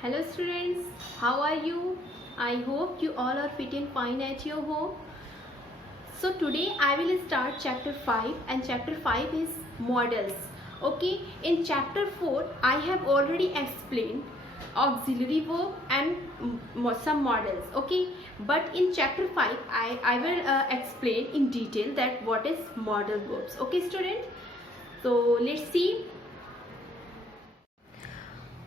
Hello students, how are you? I hope you all are fit and fine at your home. So today I will start chapter 5 and chapter 5 is models. Okay, in chapter 4 I have already explained auxiliary verb and some models. Okay, but in chapter 5 I will explain in detail that what is modal verbs. Okay student, so let's see.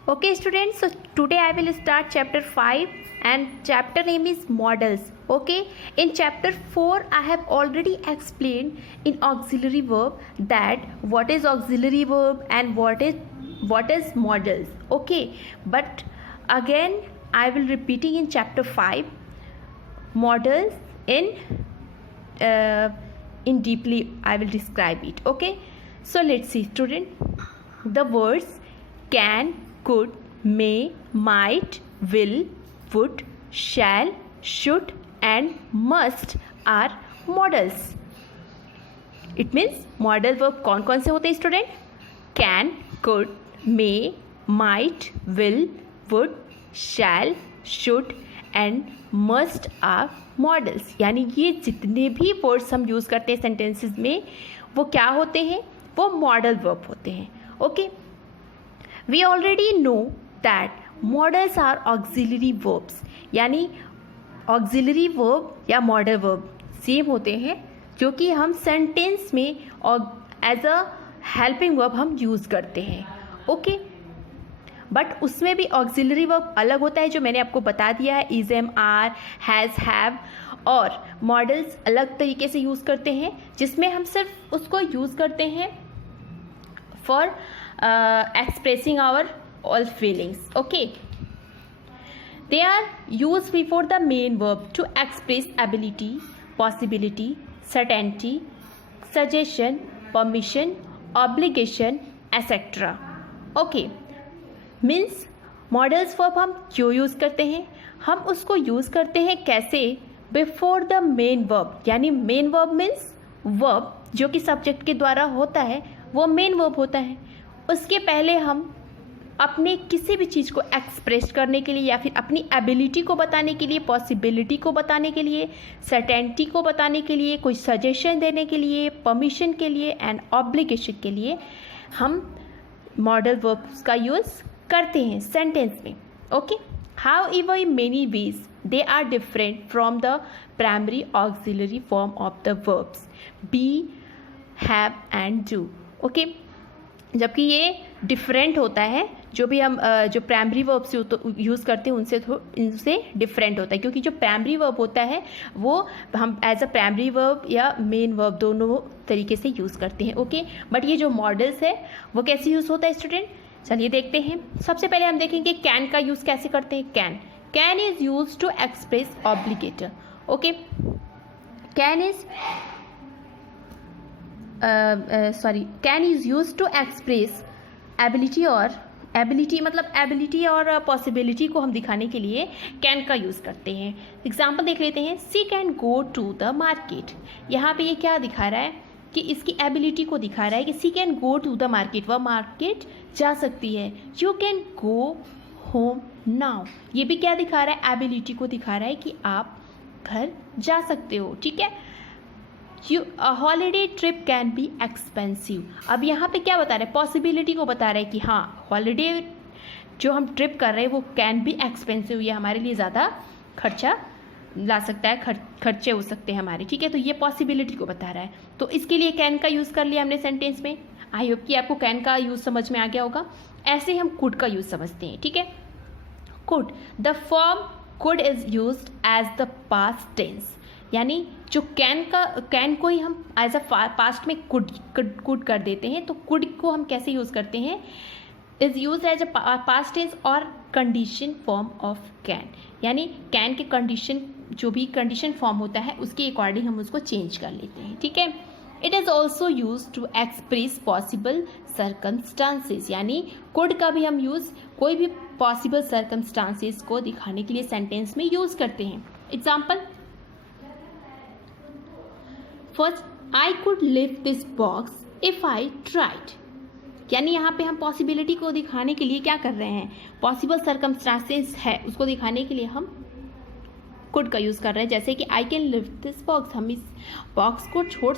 Okay students, so today I will start chapter 5 and chapter name is models. Okay, in chapter 4 I have already explained in auxiliary verb that what is auxiliary verb and what is models. Okay, but again I will repeating in chapter 5 models in deeply I will describe it. Okay, so let's see student, the words can, could, may, might, will, would, shall, should and must are models. It means modal verb कौन कौन से होते हैं student? Can, could, may, might, will, would, shall, should and must are models. यानी ये जितने भी words हम यूज़ करते हैं सेंटेंसेस में वो क्या होते हैं? वो मॉडल वर्ब होते हैं. Okay, We already know that modals are auxiliary verbs. यानी auxiliary verb या modal verb सेम होते हैं जो कि हम सेंटेंस में और एज अ हेल्पिंग वर्ब हम यूज़ करते हैं. ओके, बट उसमें भी ऑक्सिलरी वर्ब अलग होता है जो मैंने आपको बता दिया है, is, am, are, has, have. और मॉडल्स अलग तरीके से यूज़ करते हैं जिसमें हम सिर्फ उसको यूज़ करते हैं for expressing our all feelings. Okay, they are used before the main verb to express ability, possibility, certainty, suggestion, permission, obligation, etc. Okay, means modals verb हम क्यों यूज़ करते हैं? हम उसको यूज़ करते हैं कैसे? Before the main verb. यानी मेन वर्ब मीन्स वर्ब जो कि सब्जेक्ट के द्वारा होता है वो मेन वर्ब होता है. उसके पहले हम अपने किसी भी चीज़ को एक्सप्रेस करने के लिए या फिर अपनी एबिलिटी को बताने के लिए, पॉसिबिलिटी को बताने के लिए, सर्टेनिटी को बताने के लिए, कोई सजेशन देने के लिए, परमिशन के लिए एंड ऑब्लिगेशन के लिए हम मॉडल वर्ब्स का यूज़ करते हैं सेंटेंस में. Okay, however in many ways they are different from the primary auxiliary form of the verbs be, have and do. Okay, जबकि ये डिफरेंट होता है जो भी हम जो प्राइमरी वर्ब से यूज़ करते हैं उनसे डिफरेंट होता है, क्योंकि जो प्राइमरी वर्ब होता है वो हम एज अ प्राइमरी वर्ब या मेन वर्ब दोनों तरीके से यूज़ करते हैं. ओके, बट ये जो मॉडल्स है वो कैसे यूज़ होता है स्टूडेंट? चलिए देखते हैं. सबसे पहले हम देखेंगे कैन का यूज़ कैसे करते हैं. Can is use to express obligatory. Okay, can is can is use to express ability, और एबिलिटी और पॉसिबिलिटी को हम दिखाने के लिए कैन का यूज़ करते हैं. एग्जाम्पल देख लेते हैं. She can go to the market. यहाँ पे ये क्या दिखा रहा है कि इसकी एबिलिटी को दिखा रहा है कि she can go to the market, वह मार्केट जा सकती है. You can go home now, ये भी क्या दिखा रहा है? एबिलिटी को दिखा रहा है कि आप घर जा सकते हो. ठीक है. Holiday trip can be expensive. अब यहाँ पे क्या बता रहे हैं? पॉसिबिलिटी को बता रहे हैं कि हाँ, हॉलीडे जो हम ट्रिप कर रहे हैं वो कैन बी एक्सपेंसिव, ये हमारे लिए ज़्यादा खर्चा ला सकता है, खर्चे हो सकते हैं हमारे. ठीक है, तो ये पॉसिबिलिटी को बता रहा है. तो इसके लिए कैन का यूज़ कर लिया हमने सेंटेंस में. आई होप कि आपको कैन का यूज़ समझ में आ गया होगा. ऐसे हम कुड का यूज़ समझते हैं. ठीक है, could, the form could is used as the past tense. यानी जो कैन को ही हम एज अ पास्ट में कुड कर देते हैं. तो कुड को हम कैसे यूज़ करते हैं? Is use as a past tense और कंडीशन फॉर्म ऑफ कैन. यानी कैन के कंडीशन जो भी कंडीशन फॉर्म होता है उसके अकॉर्डिंग हम उसको चेंज कर लेते हैं. ठीक है. It is also use to express possible circumstances. यानी कुड का भी हम यूज़ कोई भी पॉसिबल सर्कमस्टांसेस को दिखाने के लिए सेंटेंस में यूज़ करते हैं. Example, first, I could lift this box if I tried. यानी यहाँ पे हम पॉसिबिलिटी को दिखाने के लिए क्या कर रहे हैं, पॉसिबल सर्कमस्टांसेस है उसको दिखाने के लिए हम कुड का यूज़ कर रहे हैं। जैसे कि I can lift this box, हम इस बॉक्स को छोड़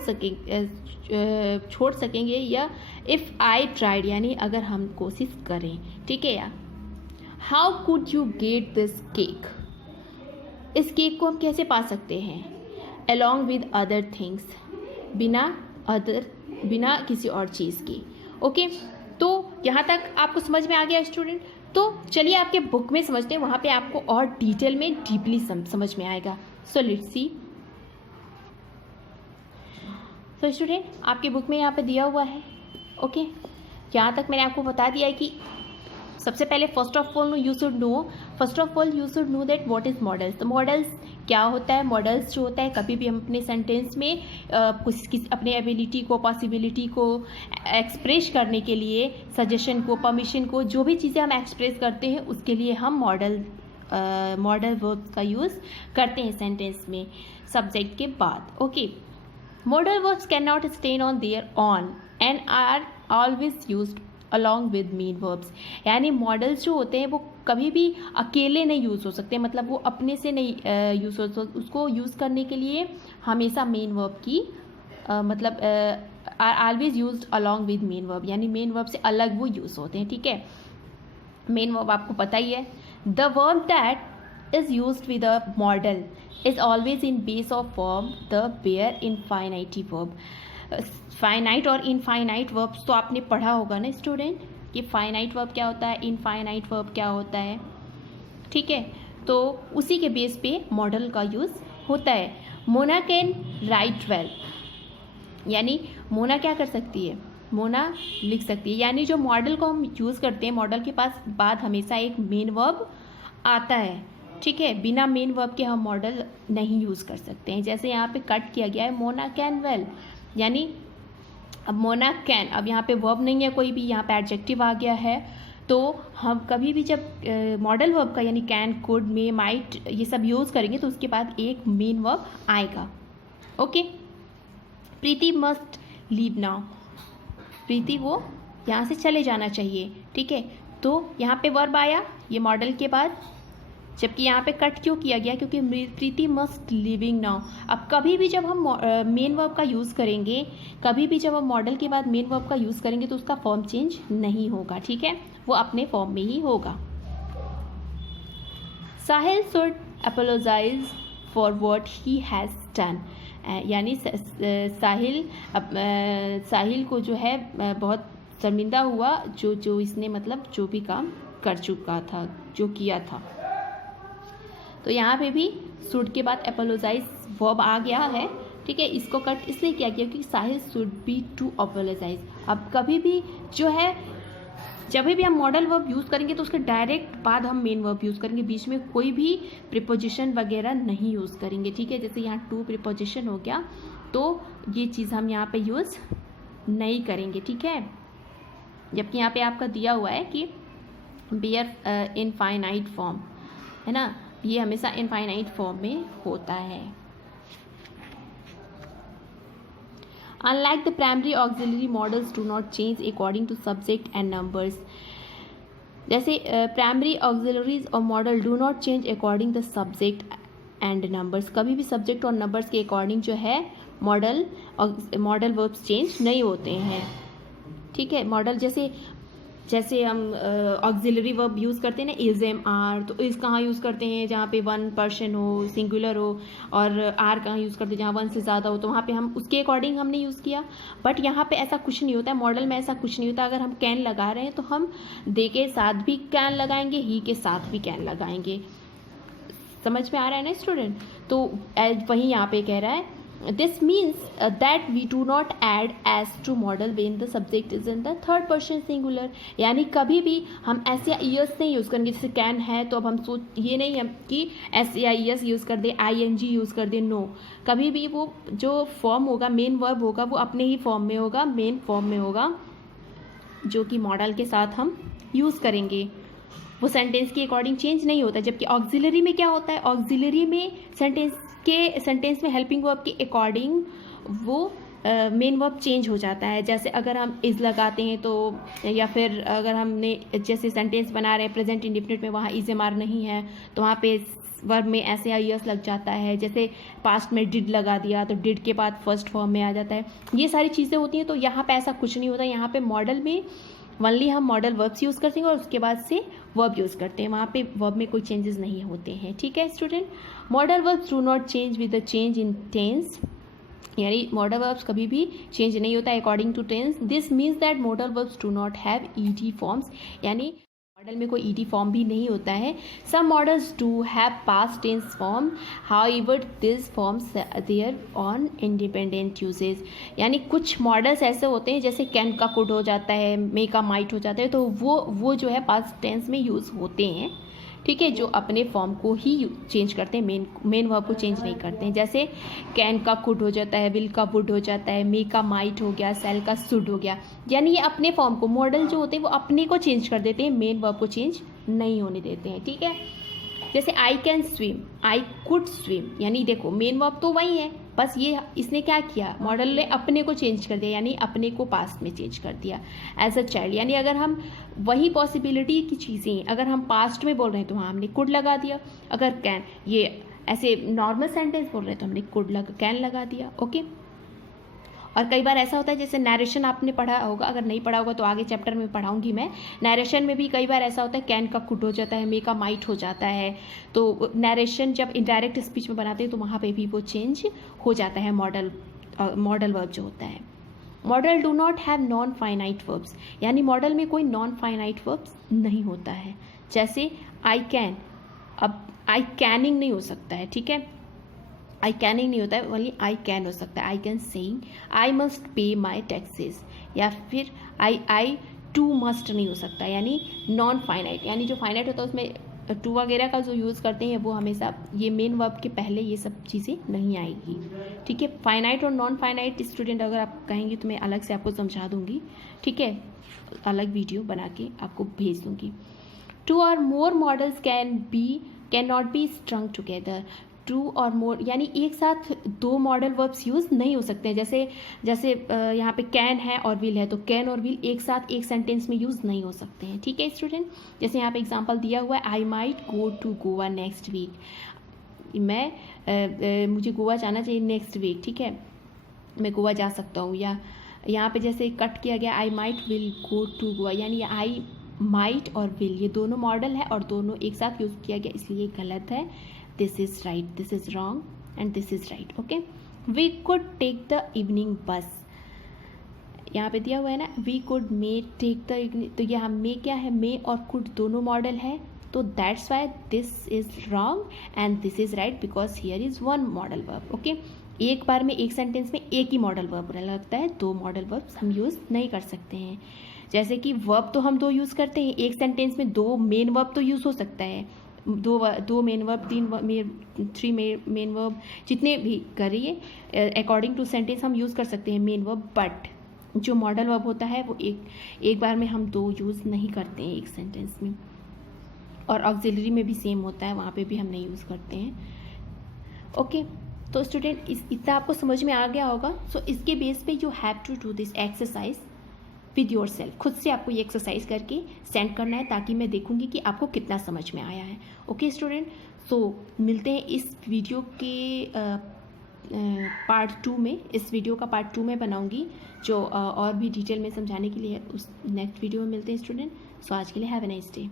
सकेंगे, या इफ़ आई ट्राइड यानी अगर हम कोशिश करें, ठीक है। या how could you get this cake, इस केक को हम कैसे पा सकते हैं, अलॉन्ग विद अदर थिंग्स, बिना किसी और चीज़ की। ओके, तो यहाँ तक आपको समझ में आ गया स्टूडेंट। तो चलिए आपके बुक में समझते हैं, वहाँ पे आपको और डिटेल में डीपली समझ में आएगा। So let's see. तो स्टूडेंट आपके बुक में यहाँ पे दिया हुआ है। ओके, यहाँ तक मैंने आपको बता दिया है कि सबसे पहले first of all you should know that what is models. तो मॉडल्स क्या होता है, मॉडल्स जो होता है कभी भी हम अपने सेंटेंस में अपने एबिलिटी को, पॉसिबिलिटी को एक्सप्रेस करने के लिए, सजेशन को, परमिशन को, जो भी चीज़ें हम एक्सप्रेस करते हैं उसके लिए हम मॉडल वर्ब्स का यूज़ करते हैं सेंटेंस में सब्जेक्ट के बाद। Okay, modal verbs can not stand on their own and are always used along with main verbs. यानी मॉडल्स जो होते हैं वो कभी भी अकेले नहीं यूज़ हो सकते, मतलब वो अपने से नहीं यूज़ हो सकते, उसको यूज़ करने के लिए हमेशा मेन वर्ब की मतलब are always used along with main verb, यानी मेन वर्ब से अलग वो यूज़ होते हैं। ठीक है, मेन वर्ब आपको पता ही है। The verb that is used with a modal is always in base of form the bare infinitive verb. Finite और इनफाइनाइट वर्ब्स तो आपने पढ़ा होगा ना स्टूडेंट, कि फाइनाइट वर्ब क्या होता है, इनफाइनाइट वर्ब क्या होता है। ठीक है, तो उसी के बेस पे मॉडल का यूज़ होता है। मोना कैन राइट वेल, यानी मोना क्या कर सकती है, मोना लिख सकती है। यानी जो मॉडल को हम यूज़ करते हैं, मॉडल के पास बाद हमेशा एक मेन वर्ब आता है। ठीक है, बिना मेन वर्ब के हम मॉडल नहीं यूज़ कर सकते हैं। जैसे यहाँ पे कट किया गया है मोना कैन वेल, यानी अब मोना कैन, अब यहाँ पे वर्ब नहीं है कोई भी, यहाँ पे एडजेक्टिव आ गया है। तो हम कभी भी जब मॉडल वर्ब का यानी कैन, कुड, मे, माइट ये सब यूज़ करेंगे तो उसके बाद एक मेन वर्ब आएगा। ओके, प्रीति मस्ट लीव नाउ, प्रीति को यहाँ से चले जाना चाहिए। ठीक है, तो यहाँ पे वर्ब आया ये मॉडल के बाद, जबकि यहाँ पे कट क्यों किया गया, क्योंकि प्रीति मस्ट लिविंग नाउ। अब कभी भी जब हम मेन वर्ब का यूज़ करेंगे, कभी भी जब हम मॉडल के बाद मेन वर्ब का यूज़ करेंगे तो उसका फॉर्म चेंज नहीं होगा। ठीक है, वो अपने फॉर्म में ही होगा। Sahil should apologise for what he has done, यानी साहिल को जो है बहुत शर्मिंदा हुआ जो इसने मतलब जो भी काम कर चुका था, जो किया था। तो यहाँ पे भी शुड के बाद अपोलोजाइज वर्ब आ गया है। ठीक है, इसको कट इसलिए किया गया क्योंकि साहिल शुड बी टू अपोलोजाइज। अब कभी भी जो है जब भी हम मॉडल वर्ब यूज़ करेंगे तो उसके डायरेक्ट बाद हम मेन वर्ब यूज़ करेंगे, बीच में कोई भी प्रीपोजिशन वगैरह नहीं यूज़ करेंगे। ठीक है, जैसे यहाँ टू प्रीपोजिशन हो गया तो ये चीज़ हम यहाँ पे यूज़ नहीं करेंगे। ठीक है, जबकि यहाँ पे आपका दिया हुआ है कि बेयर इनफाइनाइट फॉर्म, है ना, ये हमेशा इनफाइनाइट फॉर्म में होता है। Unlike the primary auxiliary models do not change according to subject and numbers. जैसे प्राइमरी ऑक्सिलरीज और model do not change according the subject and numbers, कभी भी सब्जेक्ट और नंबर्स के अकॉर्डिंग जो है मॉडल वर्ब्स चेंज नहीं होते हैं। ठीक है, मॉडल जैसे हम ऑक्सिलरी वर्ब यूज़ करते हैं ना, इज, एम, आर, तो इज़ कहाँ यूज़ करते हैं, जहाँ पे वन पर्सन हो, सिंगुलर हो, और आर कहाँ यूज़ करते हैं जहाँ वन से ज़्यादा हो, तो वहाँ पे हम उसके अकॉर्डिंग हमने यूज़ किया। बट यहाँ पे ऐसा कुछ नहीं होता है, मॉडल में ऐसा कुछ नहीं होता। अगर हम कैन लगा रहे हैं तो हम दे के साथ भी कैन लगाएंगे, ही के साथ भी कैन लगाएंगे। समझ में आ रहा है ना स्टूडेंट? तो वही यहाँ पे कह रहा है, this means that we do not add s to model when the subject is in the third person singular। यानी कभी भी हम एस या ई एस नहीं यूज़ करेंगे। जैसे कैन है तो अब हम ये नहीं है कि एस या ई एस यूज़ कर दे, आई एन जी यूज़ कर दे, नो। कभी भी वो जो फॉर्म होगा, मेन वर्ब होगा, वो अपने ही फॉर्म में होगा, मेन फॉर्म में होगा, जो कि मॉडल के साथ हम यूज़ करेंगे। वो सेंटेंस के अकॉर्डिंग चेंज नहीं होता। जबकि ऑक्सिलरी में क्या होता है, ऑक्सिलरी में सेंटेंस में हेल्पिंग वर्ब के अकॉर्डिंग वो मेन वर्ब चेंज हो जाता है। जैसे अगर हम इज़ लगाते हैं तो, या फिर अगर हमने जैसे सेंटेंस बना रहे हैं प्रेजेंट इंडेफिनिट में, वहाँ इज एम आर नहीं है तो वहाँ पे वर्ब में ऐसे आईएस लग जाता है। जैसे पास्ट में डिड लगा दिया तो डिड के बाद फर्स्ट फॉर्म में आ जाता है। ये सारी चीज़ें होती हैं। तो यहाँ पे ऐसा कुछ नहीं होता। यहाँ पे मॉडल में ओनली हम मॉडल वर्ब्स यूज़ करते हैं और उसके बाद से वर्ब यूज़ करते हैं। वहाँ पे वर्ब में कोई चेंजेस नहीं होते हैं। ठीक है student. Modal verbs do not change with the change in tense, यानी मॉडल वर्ब्स कभी भी चेंज नहीं होता है according to tense. This means that modal verbs do not have ED forms, यानी मॉडल में कोई ईडी फॉर्म भी नहीं होता है। Some modals do have past tense form, however this forms their own independent usages, यानी कुछ मॉडल्स ऐसे होते हैं जैसे कैन का कुड हो जाता है, मे का माइट हो जाता है, तो वो जो है पास्ट टेंस में यूज़ होते हैं। ठीक है, जो अपने फॉर्म को ही चेंज करते हैं, मेन वर्ब को चेंज नहीं करते हैं। जैसे कैन का कुड हो जाता है, विल का वुड हो जाता है, मे का माइट हो गया, सेल का सुड हो गया, यानी ये अपने फॉर्म को, मॉडल जो होते हैं वो अपने को चेंज कर देते हैं, मेन वर्ब को चेंज नहीं होने देते हैं। ठीक है, जैसे I can swim, I could swim, यानी देखो मेन वर्ब तो वही है, बस ये इसने क्या किया, मॉडल ने अपने को चेंज कर दिया, यानी अपने को पास्ट में चेंज कर दिया एज अ चाइल्ड। यानी अगर हम वही पॉसिबिलिटी की चीज़ें अगर हम पास्ट में बोल रहे हैं तो वहाँ हमने कुड लगा दिया। अगर कैन, ये ऐसे नॉर्मल सेंटेंस बोल रहे हैं तो हमने कैन लगा दिया। ओके। और कई बार ऐसा होता है, जैसे नरेशन आपने पढ़ा होगा, अगर नहीं पढ़ा होगा तो आगे चैप्टर में पढ़ाऊंगी मैं। नरेशन में भी कई बार ऐसा होता है कैन का कुड हो जाता है, मे का माइट हो जाता है। तो नरेशन जब इनडायरेक्ट स्पीच में बनाते हैं तो वहाँ पे भी वो चेंज हो जाता है मॉडल वर्ब जो होता है। Model do not have non finite verbs, यानी मॉडल में कोई नॉन फाइनाइट वर्ब्स नहीं होता है। जैसे आई कैन, अब आई कैनिंग नहीं हो सकता है। ठीक है, आई कैनिंग नहीं होता है, ओनली आई कैन हो सकता है। I can saying I must pay my taxes, या फिर आई टू मस्ट नहीं हो सकता, यानी नॉन फाइनाइट, यानी जो फाइनाइट होता है उसमें टू वगैरह का जो यूज़ करते हैं वो हमेशा ये मेन वर्ब के पहले ये सब चीज़ें नहीं आएगी। ठीक है, फाइनाइट और नॉन फाइनाइट स्टूडेंट अगर आप कहेंगे तो मैं अलग से आपको समझा दूंगी। ठीक है, अलग वीडियो बना के आपको भेज दूंगी। टू और more modals can not be strung together, two और मोर यानी एक साथ दो मॉडल वर्ब्स यूज़ नहीं हो सकते हैं। जैसे यहाँ पे कैन है और विल है, तो कैन और विल एक साथ एक सेंटेंस में यूज़ नहीं हो सकते हैं। ठीक है स्टूडेंट, जैसे यहाँ पे एग्जांपल दिया हुआ है, I might go to Goa next week, मुझे गोवा जाना चाहिए नेक्स्ट वीक। ठीक है, मैं गोवा जा सकता हूँ। या यहाँ पे जैसे कट किया गया, I might will go to Goa, यानी आई माइट और विल ये दोनों मॉडल है और दोनों एक साथ यूज़ किया गया, इसलिए गलत है। This is right, this is wrong and this is right. Okay, we could take the evening bus, यहाँ पे दिया हुआ है ना, we could may take the evening, तो यहाँ may क्या है, may और could दोनों मॉडल है, तो that's why this is wrong and this is right because here is one model verb. Okay, एक बार में एक सेंटेंस में एक ही मॉडल वर्ब लगता है, दो मॉडल वर्ब्स हम यूज़ नहीं कर सकते हैं। जैसे कि वर्ब तो हम दो यूज़ करते हैं, एक सेंटेंस में दो मेन वर्ब तो यूज़ हो सकता है, दो main verb, three main verb, जितने भी करिए अकॉर्डिंग टू सेंटेंस हम यूज़ कर सकते हैं मेन वर्ब, बट जो मॉडल वर्ब होता है वो एक बार में हम दो यूज़ नहीं करते हैं एक सेंटेंस में। और ऑक्सिलरी में भी सेम होता है, वहाँ पे भी हम नहीं यूज़ करते हैं। ओके, तो स्टूडेंट इतना आपको समझ में आ गया होगा। सो इसके बेस पे you have to do this exercise with yourself, खुद से आपको ये एक्सरसाइज करके सेंड करना है, ताकि मैं देखूंगी कि आपको कितना समझ में आया है। ओके स्टूडेंट, सो मिलते हैं इस वीडियो के पार्ट 2 में। इस वीडियो का पार्ट 2 में बनाऊंगी, जो और भी डिटेल में समझाने के लिए है। उस नेक्स्ट वीडियो में मिलते हैं स्टूडेंट। सो आज के लिए हैव ए नाइस डे।